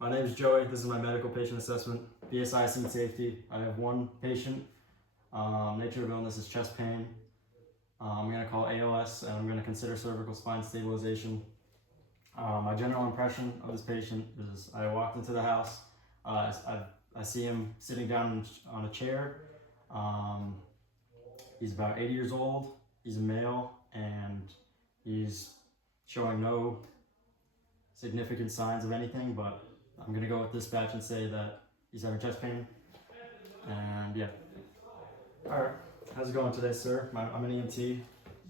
My name is Joey. This is my medical patient assessment. BSI Scene Safety. I have one patient. Nature of illness is chest pain. I'm going to call ALS and I'm going to consider cervical spine stabilization. My general impression of this patient is I walked into the house. I see him sitting down on a chair. He's about 80 years old. He's a male and he's showing no significant signs of anything, but I'm gonna go with dispatch and say that he's having chest pain. And yeah. All right. How's it going today, sir? I'm an EMT.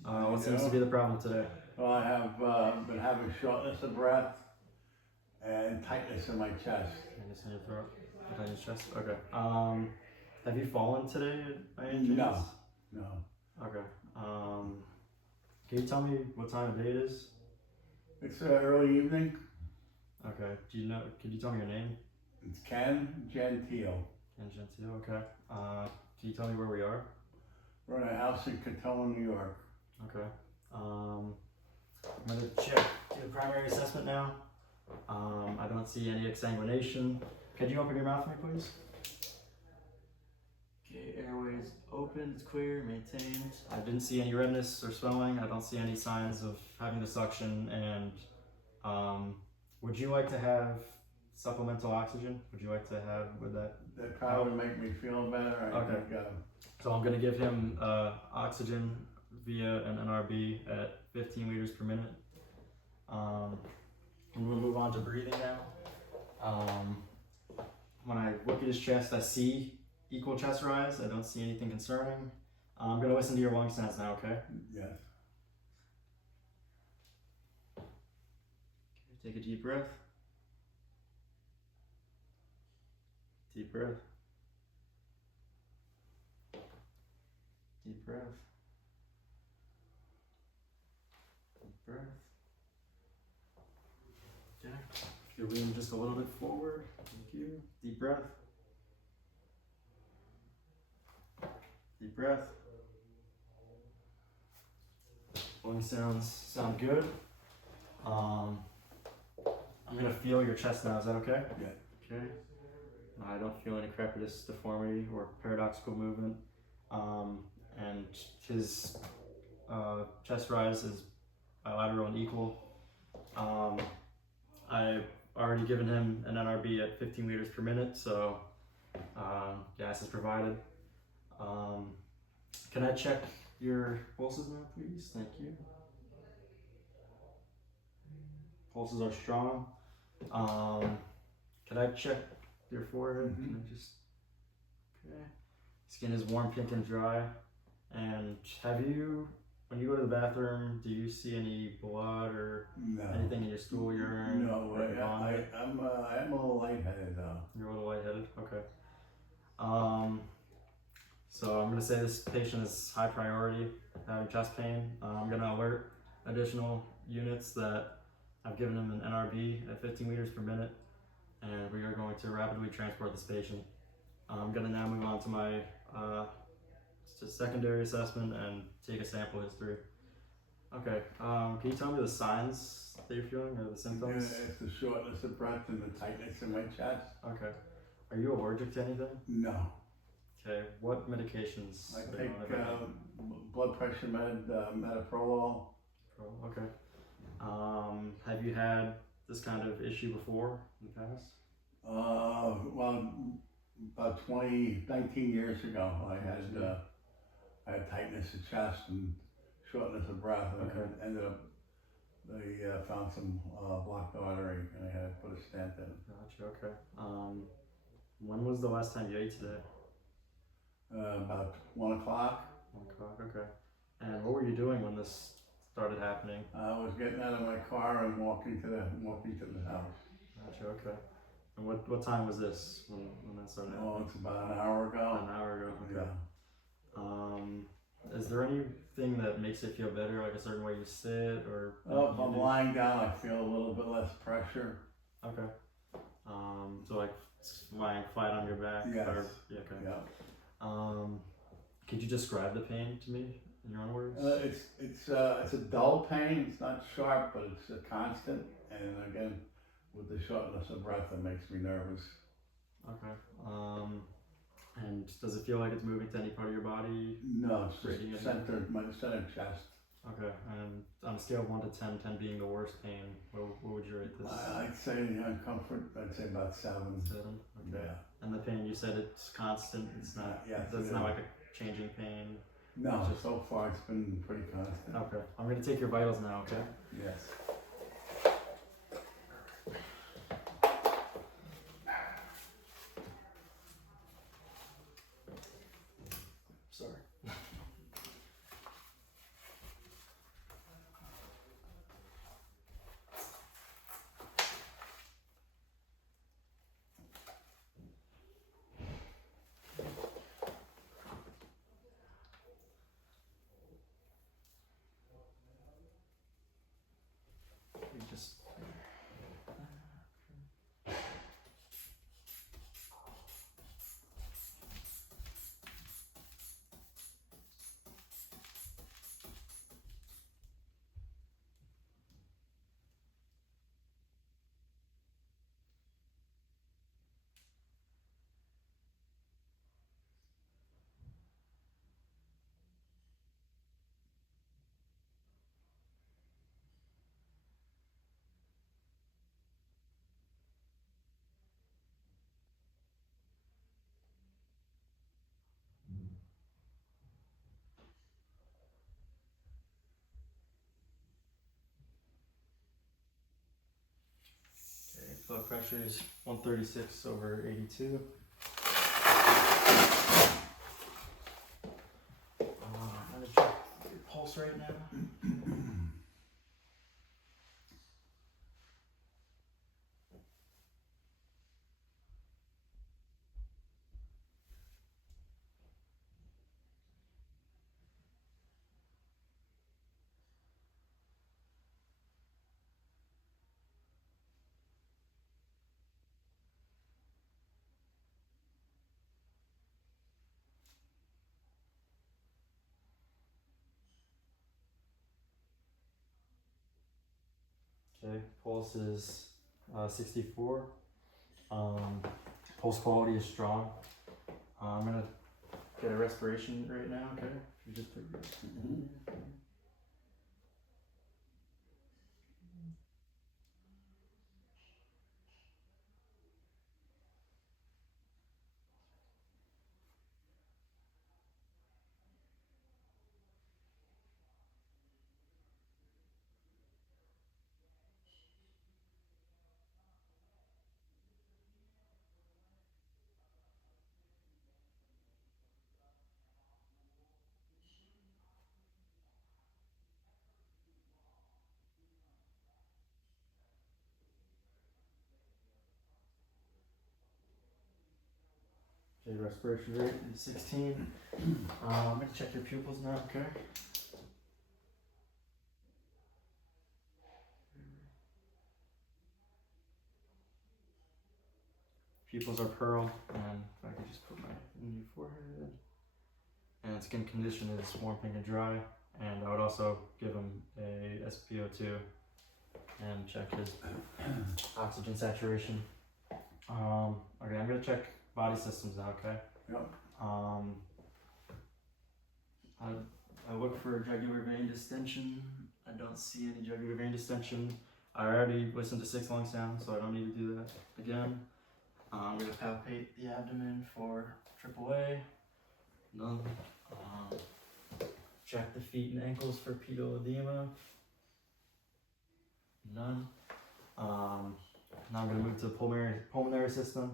What seems to be the problem today? Well, I have been having shortness of breath and tightness in my chest. Tightness in your throat. Tightness in your chest. Okay. Have you fallen today by any chance? No. Okay. Can you tell me what time of day it is? It's early evening. Okay. Could you tell me your name? It's Ken Gentile. Ken Gentile. Okay. Can you tell me where we are? We're in a house in Catona, New York. Okay. I'm gonna check the primary assessment now. I don't see any exsanguination. Could you open your mouth for me, please? Okay, airways open, it's clear, maintained. I didn't see any redness or swelling. I don't see any signs of having the suction. And would you like to have supplemental oxygen? Would that? That probably make me feel better. I think, So I'm gonna give him oxygen via an NRB at 15 liters per minute. I'm gonna move on to breathing now. When I look at his chest, I see equal chest rise. I don't see anything concerning. I'm gonna listen to your lung sounds now, okay? Yes. Take a deep breath. Deep breath. Deep breath. Deep breath. Okay. If you lean just a little bit forward, thank you. Deep breath. Deep breath. Lung sounds sound good. I'm gonna feel your chest now. Is that okay? Yeah. Okay. I don't feel any crepitus deformity or paradoxical movement. And his chest rise is bilateral and equal. I've already given him an NRB at 15 liters per minute, so gas is provided. Can I check your pulses now, please? Thank you. Pulses are strong. Can I check your forehead? Mm-hmm. Can I just? Okay. Skin is warm, pink, and dry. And when you go to the bathroom, do you see any blood or anything in your stool, urine? No, I'm a little lightheaded though. You're a little lightheaded? Okay. So I'm gonna say this patient is high priority, having chest pain. I'm gonna alert additional units that I've given him an NRB at 15 liters per minute, and we are going to rapidly transport this patient. I'm gonna now move on to my secondary assessment and take a sample history. Okay, can you tell me the signs that you're feeling or the symptoms? It's the shortness of breath and the tightness in my chest. Okay. Are you allergic to anything? No. Okay, what medications? I take blood pressure med, metoprolol. Okay. Have you had this kind of issue before in the past? Well, about 19 years ago, I had tightness of chest and shortness of breath. Okay. And they found some blocked artery, and I had to put a stent in. Gotcha. Okay. When was the last time you ate today? About 1 o'clock. 1 o'clock. Okay. And what were you doing when this started happening? I was getting out of my car and walking to the house. Gotcha. Okay. And what time was this when that started happening? Oh, it's about an hour ago. An hour ago. Okay. Yeah. Is there anything that makes it feel better, like a certain way you sit or? If I'm lying down, I feel a little bit less pressure. Okay. So like lying flat on your back? Yes. Okay. Yeah. Could you describe the pain to me in your own words? It's a dull pain. It's not sharp, but it's a constant. And again, with the shortness of breath, it makes me nervous. Okay. And does it feel like it's moving to any part of your body? No, it's Rating just it? my center chest. Okay. And on a scale of 1 to 10, 10 being the worst pain, what would you rate this? I'd say comfort. I'd say about 7. 7. Okay. Yeah. And the pain, you said it's constant. It's not. Yes, That's it not is. like a changing pain. No, Just- so far it's been pretty constant. Okay. I'm gonna take your vitals now. Okay. Yes. Sorry. We just. Okay, blood pressure is 136/82. I'm gonna check your pulse right now. Okay, pulse is 64. Pulse quality is strong. I'm gonna get a respiration right now. Okay, you just put your. Okay, respiration rate is 16. I'm gonna check your pupils now. Okay. Pupils are pearl, and if I could just put my in your forehead. And skin condition is warm, pink, and dry. And I would also give him a SpO2 and check his oxygen saturation. Okay, I'm gonna check body systems now. Okay. Yep. I look for jugular vein distension. I don't see any jugular vein distension. I already listened to 6 lung sounds, so I don't need to do that again. I'm gonna palpate the abdomen for AAA. None. Check the feet and ankles for pedal edema. None. Now I'm gonna move to the pulmonary system.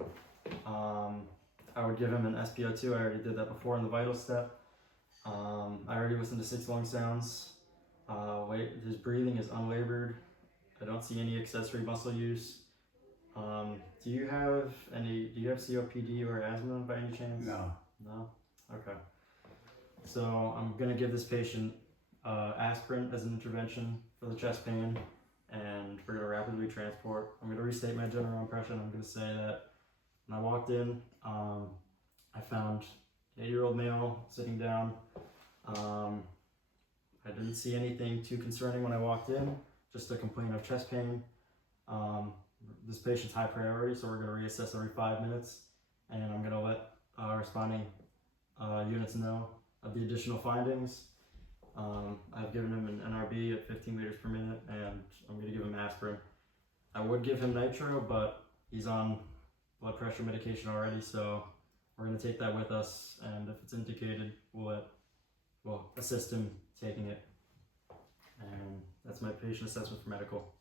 I would give him an SpO2. I already did that before in the vital step. I already listened to 6 lung sounds. His breathing is unlabored. I don't see any accessory muscle use. Do you have COPD or asthma by any chance? No. No? Okay. So I'm gonna give this patient aspirin as an intervention for the chest pain, and we're gonna rapidly transport. I'm gonna restate my general impression. I'm gonna say that when I walked in, I found an 8-year-old male sitting down. I didn't see anything too concerning when I walked in, just a complaint of chest pain. this patient's high priority, so we're going to reassess every 5 minutes, and I'm going to let responding units know of the additional findings. I've given him an NRB at 15 liters per minute, and I'm going to give him aspirin. I would give him nitro, but he's on blood pressure medication already, so we're going to take that with us, and if it's indicated, we'll assist him taking it. And that's my patient assessment for medical.